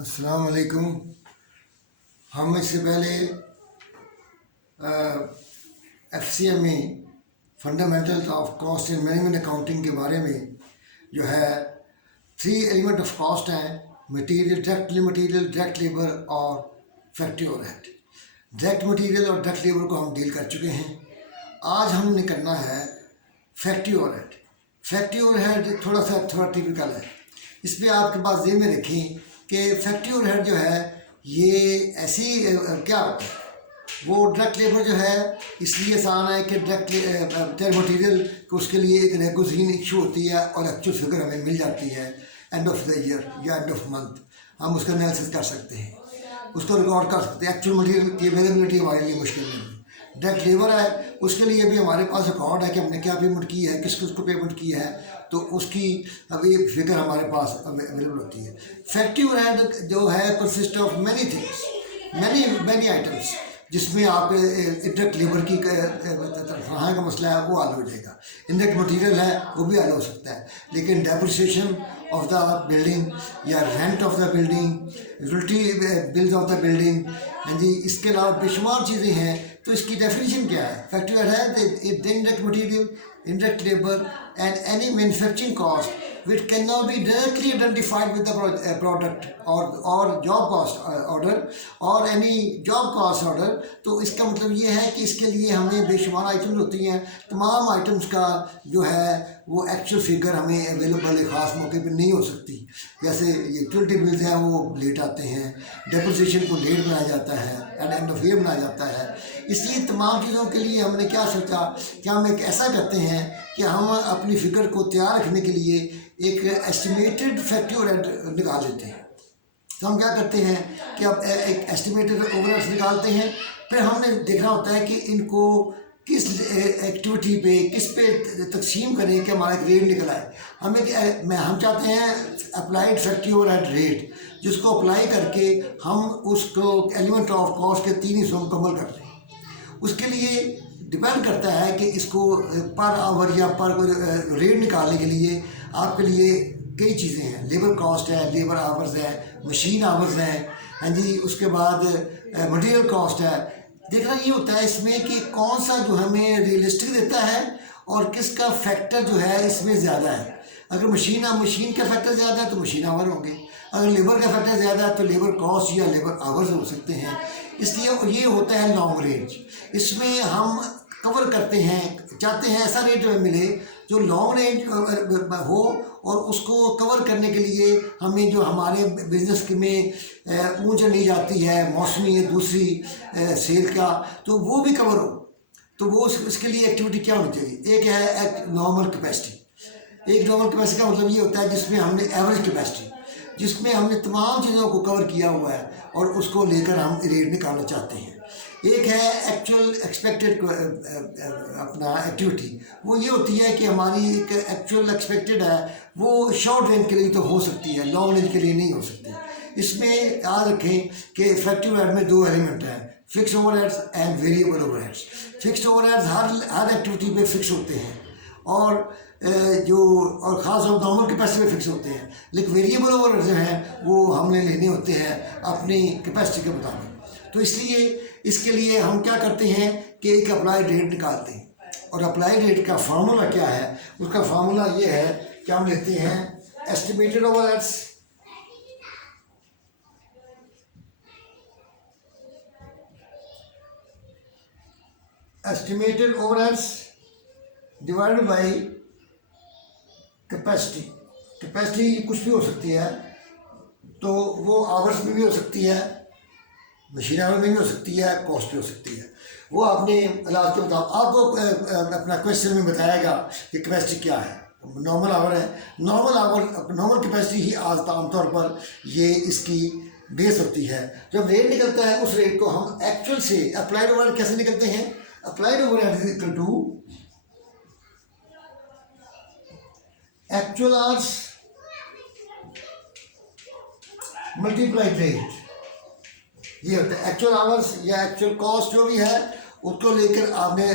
अस्सलाम वालेकुम। हम इससे पहले FCMA fundamentals of cost and management accounting के बारे में जो है 3 एलिमेंट ऑफ कॉस्ट हैं, मटेरियल, डायरेक्ट लेबर और फैक्ट्री ओवरहेड। डायरेक्ट मटेरियल और डायरेक्ट लेबर को हम डील कर चुके हैं। आज हमने करना है फैक्ट्री ओवरहेड। फैक्ट्री ओवरहेड थोड़ा टिपिकल है। इस पर आपके पास जेब में रखें कि फैक्ट्री ओवरहेड जो है ये ऐसी क्या होता है, वो डायरेक्ट लेबर जो है इसलिए आसान है कि डायरेक्ट मटेरियल को उसके लिए एक रेगुलेशन इशू होती है और एक्चुअल फिगर हमें मिल जाती है एंड ऑफ द ईयर या एंड ऑफ मंथ। हम उसका एनालिसिस कर सकते हैं, उसको रिकॉर्ड कर सकते हैं। एक्चुअल मटेरियल की अवेलेबिलिटी हमारे लिए मुश्किल नहीं है। डायरेक्ट लेबर है, उसके लिए भी हमारे पास रिकॉर्ड है कि हमने क्या पेमेंट की है, किस किस को पेमेंट की है, तो उसकी अब ये फिगर हमारे पास अवेलेबल होती है। फैक्ट्री ओवरहेड जो है consist of many things, many items, जिसमें आप डायरेक्ट लेबर की तनख्वाह का मसला है वो हल हो जाएगा। इनडायरेक्ट मटेरियल है वो भी हल हो सकता है, लेकिन डेप्रिसिएशन ऑफ द बिल्डिंग या rent of the building, utility bills of the building, हाँ जी, इसके अलावा बेशुमार चीज़ें हैं। तो इसकी डेफिनेशन क्या है? फैक्ट्री ओवरहेड है indirect material, indirect labor and any manufacturing cost which cannot be directly identified with the product or job cost order or any job cost order। तो इसका मतलब ये है कि इसके लिए हमें बेशुमार आइटम्स होती हैं। तमाम आइटम्स का जो है वो एक्चुअल फिगर हमें अवेलेबल है, ख़ास मौके पर नहीं हो सकती। जैसे ये यूटिलिटी बिल्स हैं वो लेट आते हैं, डेप्रिसिएशन को लेट बनाया जाता है, एंड ऑफ ईयर बनाया जाता है। इसलिए तमाम चीज़ों के लिए हमने क्या सोचा कि हम एक ऐसा करते हैं कि हम अपनी फिगर को तैयार रखने के लिए एक एस्टिमेटेड फैक्ट्री ओवरहेड निकाल लेते हैं। तो हम क्या करते हैं कि अब एक एस्टिमेटेड ओवरहेड्स निकालते हैं, फिर हमने देखना होता है कि इनको किस एक्टिविटी पे, किस पे तकसीम करें कि हमारा एक रेट निकल आए। हम चाहते हैं अप्लाइड फैक्ट्री ओवरहेड रेट, जिसको अप्लाई करके हम उसको एलिमेंट ऑफ कॉस्ट के 3 हिस्सों मुकम्मल कर लें। उसके लिए डिपेंड करता है कि इसको पर आवर या पर रेट निकालने के लिए आपके लिए कई चीज़ें हैं। लेबर कॉस्ट है, लेबर आवर्स है, मशीन आवर्स है, हाँ जी, उसके बाद मटेरियल कॉस्ट है। देखना ये होता है इसमें कि कौन सा जो हमें रियलिस्टिक देता है और किसका फैक्टर जो है इसमें ज़्यादा है। अगर मशीन का फैक्टर ज़्यादा है तो मशीन आवर होंगे, अगर लेबर का फैक्टर ज़्यादा है तो लेबर कॉस्ट या लेबर आवर्स हो सकते हैं। इसलिए ये होता है लॉन्ग रेंज। इसमें हम कवर करते हैं, चाहते हैं ऐसा रेट मिले जो लॉन्ग रेंज हो, और उसको कवर करने के लिए हमें जो हमारे बिजनेस में ऊंच नहीं जाती है, मौसमी है दूसरी सेल का, तो वो भी कवर हो। तो वो इसके लिए एक्टिविटी क्या होनी चाहिए? एक है नॉर्मल कैपेसिटी। एक नॉर्मल कैपेसिटी का मतलब ये होता है जिसमें हमने एवरेज कैपेसिटी, जिसमें हमने तमाम चीज़ों को कवर किया हुआ है और उसको लेकर हम रेट निकालना चाहते हैं। एक है एक्चुअल एक्सपेक्टेड अपना एक्टिविटी। वो ये होती है कि हमारी एक एक्चुअल एक्सपेक्टेड है, वो शॉर्ट रेंज के लिए तो हो सकती है, लॉन्ग रेंज के लिए नहीं हो सकती। इसमें याद रखें कि फैक्ट्री ओवरहेड में 2 एलिमेंट हैं, fixed overheads and variable overheads. Fixed overheads her activity पे फिक्स होते हैं और ख़ास और नॉर्मल कैपेसिटी में फिक्स होते हैं, लेकिन वेरिएबल ओवरहेड्स जो हैं वो हमने लेने होते हैं अपनी कैपेसिटी के मुताबिक। तो इसलिए इसके लिए हम क्या करते हैं कि एक अप्लाइड रेट निकालते हैं, और अप्लाइड रेट का फार्मूला क्या है? उसका फार्मूला ये है कि हम लेते हैं estimated overheads divided by capacity. Capacity कुछ भी हो सकती है, तो वो आवर्स में भी हो सकती है, मशीन आवर में भी हो सकती है, कॉस्ट भी हो सकती है। वो आपने इलाज के मुताबिक आपको अपना क्वेश्चन में बताएगा कि कैपेसिटी क्या है। नॉर्मल आवर है, नॉर्मल कैपेसिटी ही आज आमतौर पर ये इसकी बेस होती है। जब रेट निकलता है उस रेट को हम एक्चुअल से अप्लाइड ओवरहेड कैसे निकलते हैं? Applied overhead is equal to actual hours multiplied rate. ये होता है एक्चुअल आवर्स या एक्चुअल कॉस्ट जो भी है उसको लेकर आपने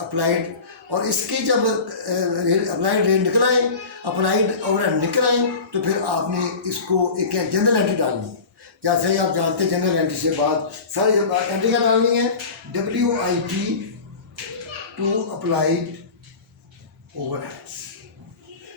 अप्लाइड, और इसके जब अप्लाइड रेट निकल आए, अप्लाइड ओवरहेड निकल आए, तो फिर आपने इसको एक जनरल एंट्री डालनी है। जैसे ही आप जानते हैं जनरल एंट्री से बाद सारी एंट्री क्या डालनी है, WIT टू अप्लाइड ओवरहेड्स,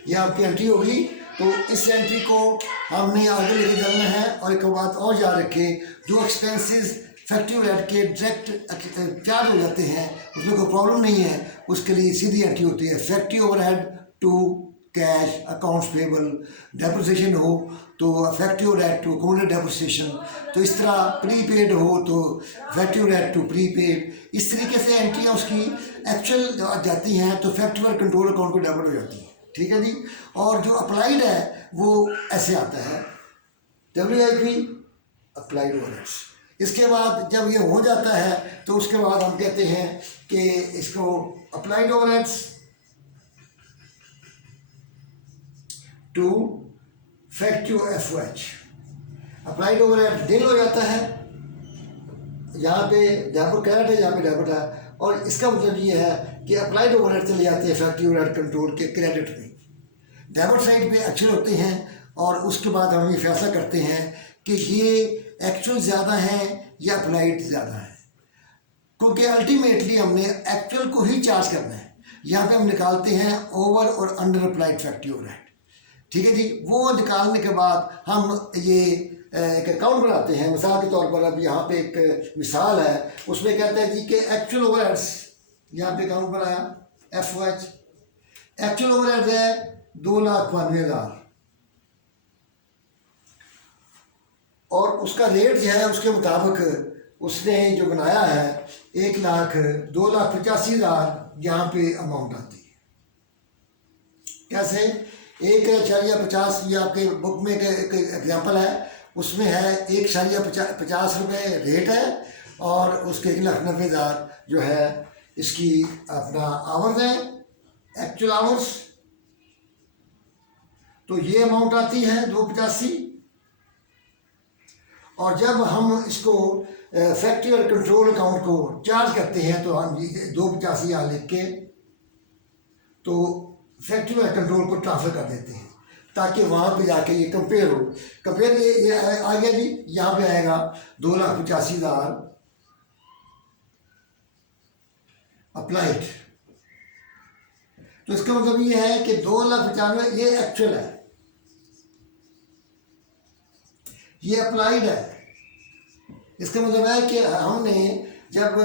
ये आपकी एंट्री होगी। तो इस एंट्री को हमने आगे लेके चलना है। और एक बात और याद रखें, जो एक्सपेंसेस फैक्ट्री ओवरहेड के डायरेक्ट चार्ज हो जाते हैं उसमें कोई प्रॉब्लम नहीं है, उसके लिए सीधी एंट्री होती है factory overhead to cash accounts payable, depreciation हो तो factory overhead to accounted depreciation, तो इस तरह प्रीपेड हो तो फैक्ट्री ओवरहेड टू प्रीपेड, इस तरीके से एंट्रियाँ उसकी एक्चुअल जाती हैं तो फैक्ट्री ओवरहेड कंट्रोल अकाउंट को डेबिट हो जाती है। ठीक है जी। और जो अप्लाइड है वो ऐसे आता है WIP अप्लाइड ओवरहेड्स। इसके बाद जब ये हो जाता है तो उसके बाद हम कहते हैं कि इसको applied overheads to factory FOH, applied overhead डिल हो जाता है, यहाँ पे डेबिट क्रेडिट है, यहाँ पे डेबिट है। और इसका मतलब ये है कि अप्लाइड ओवरहेड चले जाते हैं फैक्ट्री ओवरहेड कंट्रोल के क्रेडिट में, डेबिट साइड पे एक्चुअल होते हैं। और उसके बाद हम ये फैसला करते हैं कि ये एक्चुअल ज़्यादा है या अप्लाइड ज़्यादा है, क्योंकि अल्टीमेटली हमने एक्चुअल को ही चार्ज करना है। यहाँ पे हम निकालते हैं ओवर और अंडर अप्लाइड फैक्ट्री ओवरहेड। ठीक है जी। वो निकालने के बाद हम ये एक अकाउंट बनाते हैं। मिसाल के तौर पर अब यहाँ पे एक मिसाल है, उसमें कहते हैं जी कि एक्चुअल ओवरहेड्स, यहाँ पे अकाउंट बनाया FOH, एक्चुअल ओवरहेड्स है 2,92,000 और उसका रेट जो है उसके मुताबिक उसने जो बनाया है 2,85,000 यहाँ पे अमाउंट आती है। कैसे? 1.50, ये आपके बुक में एक एग्जाम्पल है, उसमें है 1.50 रुपये रेट है और उसके 1,90,000 जो है इसकी अपना आवर्स है, एक्चुअल आवर्स। तो ये अमाउंट आती है 285। और जब हम इसको फैक्ट्री और कंट्रोल अकाउंट को चार्ज करते हैं तो हम 285 यहाँ लिख के तो फैक्ट्री और कंट्रोल को ट्रांसफ़र कर देते हैं ताकि वहाँ पे जाके ये कंपेयर हो। कंपेयर ये आ गया जी, यहाँ पे आएगा 2,85,000 अप्लाइड। तो इसका मतलब ये है कि 2,95,000 ये एक्चुअल है, ये अप्लाइड है। इसका मतलब है कि हमने जब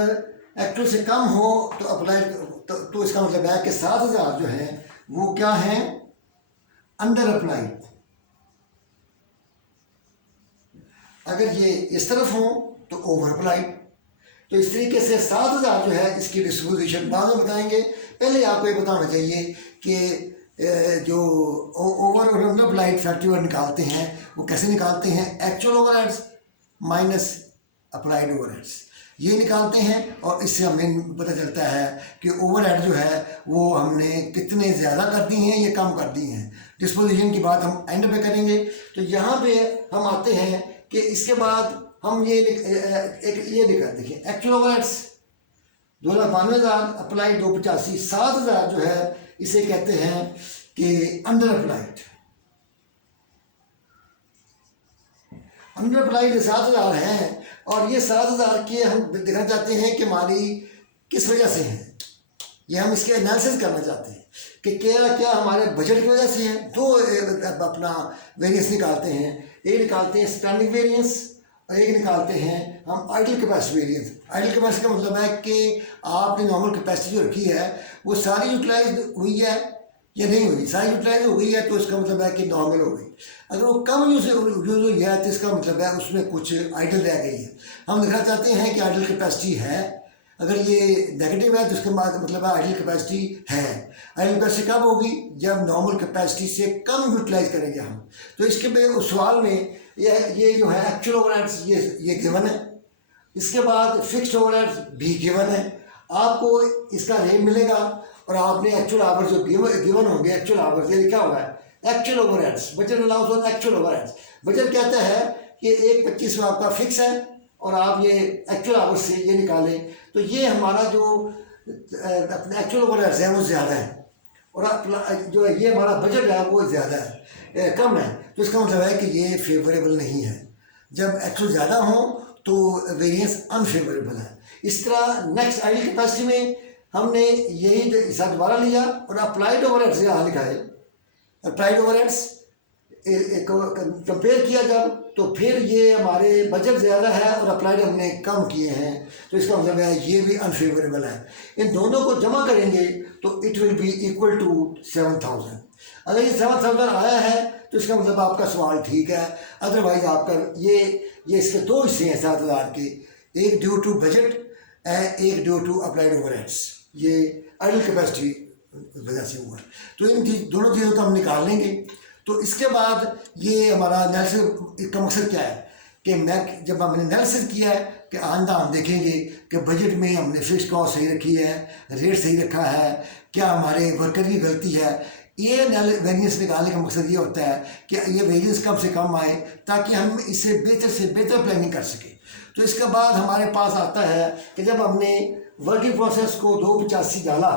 एक्चुअल से कम हो तो अप्लाइड, तो इसका मतलब है कि 7,000 जो है वो क्या है, अंडर अप्लाइड। अगर ये इस तरफ हो तो ओवर अप्लाइड। तो इस तरीके से 7,000 जो है इसकी डिस्पोजिशन बाद में बताएंगे। पहले आपको ये बताना चाहिए कि जो ओवर और अंडर अप्लाइड फैक्ट्री ओवर निकालते हैं वो कैसे निकालते हैं, actual overheads minus applied overheads ये निकालते हैं। और इससे हमें पता चलता है कि ओवरहेड जो है वो हमने कितने ज़्यादा कर दी हैं या कम कर दी हैं। डिस्पोजिशन की बात हम एंड पे करेंगे। तो यहाँ पे हम आते हैं कि इसके बाद हम ये निकाल देखिए, एक्चुअल ओवरहेड्स 2,92,000 अप्लाइड 285, 7,000 जो है इसे कहते हैं कि अंडर अप्लाइड। अंडर अप्लाइड 7,000 हैं और ये 7,000 के हम देखना चाहते हैं कि हमारी किस वजह से है, ये हम इसके एनालिसिस करना चाहते हैं कि क्या क्या हमारे बजट की वजह से है। दो अपना वेरिएंस निकालते हैं, एक निकालते हैं स्टैंडिंग वेरिएंस और एक निकालते हैं हम idle capacity variance. Idle capacity का मतलब है कि आपने नॉर्मल कैपेसिटी जो रखी है वो सारी यूटिलाइज हुई है या नहीं हुई। सारी यूटिलाइज हो गई है तो इसका मतलब है कि नॉर्मल हो गई। अगर वो कम यूज हुई है तो इसका मतलब है उसमें कुछ आइडल रह गई है। हम देखना चाहते हैं कि आइडल कैपेसिटी है, अगर ये नेगेटिव है तो इसके बाद मतलब है आइडल कैपेसिटी है। आइडल कैपेसिटी कब होगी, जब नॉर्मल कैपेसिटी से कम यूटिलाइज करेंगे हम। तो इसके उस सवाल में ये जो है एक्चुअल ओवरहेड्स ये गिवन है, इसके बाद फिक्स्ड ओवरहेड्स भी गिवन है। आपको इसका रेट मिलेगा और आपने एक्चुअल आवर्स जो गिवन होंगे, एक्चुअल आवर्स ये लिखा हुआ है एक्चुअल ओवरहेड्स, बजट अलाउंस और एक्चुअल ओवरहेड्स। बजट कहता है कि 1.25 में आपका फिक्स है और आप ये एक्चुअल आवर्स से ये निकालें तो ये हमारा जो अपने एक्चुअल ओवरहेड्स है वो ज़्यादा है और जो ये हमारा बजट है वो ज़्यादा है, कम है। तो इसका मतलब है कि ये फेवरेबल नहीं है। जब एक्चुअल ज़्यादा हो तो वेरिएंस अनफेवरेबल है। इस तरह नेक्स्ट आइडियल कैपेसिटी में हमने यही हिसाब दोबारा लिया और अप्लाइड ओवरहेड्स यहाँ लिखा है। अप्लाइड ओवरहेड्स कंपेयर किया जब, तो फिर ये हमारे बजट ज़्यादा है और अप्लाइड हमने कम किए हैं, तो इसका मतलब है ये भी अनफेवरेबल है। इन दोनों को जमा करेंगे तो it will be equal to 7000। अगर ये 7000 आया है तो इसका मतलब आपका सवाल ठीक है, अदरवाइज आपका ये इसके दो हिस्से हैं 7000 के, एक ड्यू टू बजट एक ड्यू टू अप्लाइड ओवरहेड्स। ये आइडियल कैपेसिटी वजह से हुआ। तो इन दोनों चीज़ों को हम निकाल लेंगे। तो इसके बाद ये हमारा एनालिसिस का मकसद क्या है कि मैं जब हमने एनालिसिस किया है कि आंदा हम देखेंगे कि बजट में हमने फिक्स कॉस्ट सही रखी है, रेट सही रखा है, क्या हमारे वर्कर की गलती है। ये वेरिएंस निकालने का मकसद ये होता है कि ये वेरिएंस कम से कम आए ताकि हम इससे बेहतर प्लानिंग कर सकें। तो इसके बाद हमारे पास आता है कि जब हमने वर्किंग प्रोसेस को 285 डाला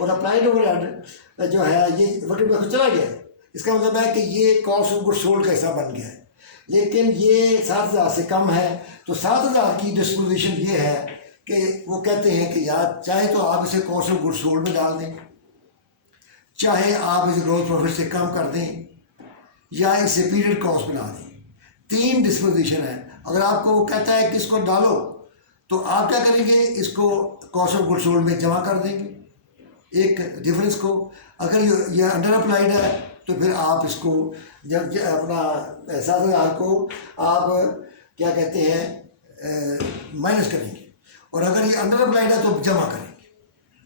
और अप्लाइड ओवरहेड जो है ये वर्किंग प्रोसेस चला गया, इसका मतलब है कि ये कॉस्ट ऑफ गुड्स सोल्ड का हिस्सा बन गया है, लेकिन ये 7000 से कम है। तो 7000 की डिस्पोजिशन ये है कि वो कहते हैं कि यार चाहे तो आप इसे कॉस्ट ऑफ गुड्स सोल्ड में डाल दें, चाहे आप इसे ग्रोथ प्रॉफिट से कम कर दें, या इसे पीरियड कॉस्ट बना दें। 3 डिस्पोजिशन है। अगर आपको वो कहता है कि इसको डालो तो आप क्या करेंगे, इसको कॉस्ट ऑफ गुड्स सोल्ड में जमा कर देंगे एक डिफरेंस को। अगर ये अंडर अप्लाइड है तो फिर आप इसको जब अपना 7000 को आप क्या कहते हैं माइनस करेंगे, और अगर ये अंडर अप्लाइड है तो जमा करेंगे।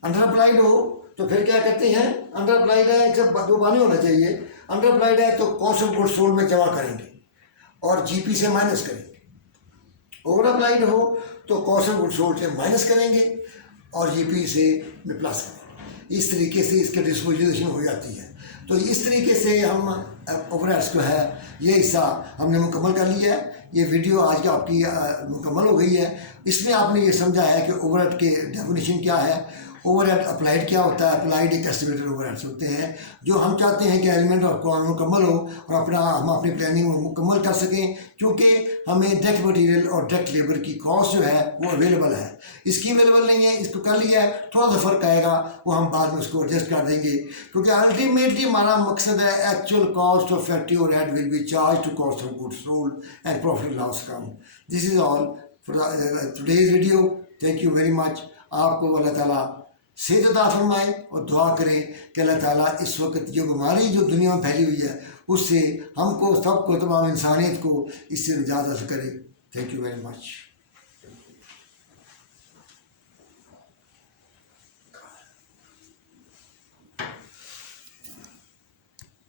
अंडर अप्लाइड हो तो फिर क्या कहते हैं, अंडर अप्लाइड है सब दो बानी होना चाहिए। अंडर अप्लाइड है तो कॉस्ट ऑफ गुड्स सोल्ड में जमा करेंगे और जीपी से माइनस करेंगे। ओवर अप्लाइड हो तो कॉस्ट ऑफ गुड्स सोल्ड से माइनस करेंगे और जीपी से में प्लस करेंगे। इस तरीके से इसके डिस्पोजिशन हो जाती है। तो इस तरीके से हम ओवरहेड्स को है ये हिस्सा हमने मुकम्मल कर लिया है। ये वीडियो आज की आपकी मुकम्मल हो गई है। इसमें आपने ये समझा है कि ओवरहेड के डेफिनेशन क्या है, ओवरहेड अप्लाइड क्या होता है। अप्लाइड एक एस्टिमेटेड ओवरहेड्स होते हैं जो हम चाहते हैं कि एलिमेंट ऑफ कॉस्ट मुकम्मल हो और हम अपनी प्लानिंग मुकम्मल कर सकें, क्योंकि हमें डायरेक्ट मटेरियल और डायरेक्ट लेबर की कॉस्ट जो है वो अवेलेबल है। इसकी अवेलेबल नहीं है, इसको कर लिया है, थोड़ा सा फ़र्क आएगा वो हम बाद में उसको एडजस्ट कर देंगे, क्योंकि अल्टीमेटली हमारा मकसद है actual cost of factory overhead will be charge to cost of goods sold and profit loss account. This is all for today's video. Thank you very much. आपको अल्लाह ताला सेहत अता फरमाए और दुआ करें कि अल्लाह ताला इस वक्त जो बीमारी जो दुनिया में फैली हुई है उससे हमको सबको तमाम इंसानियत को इससे निजात हासिल करे। Thank you very much.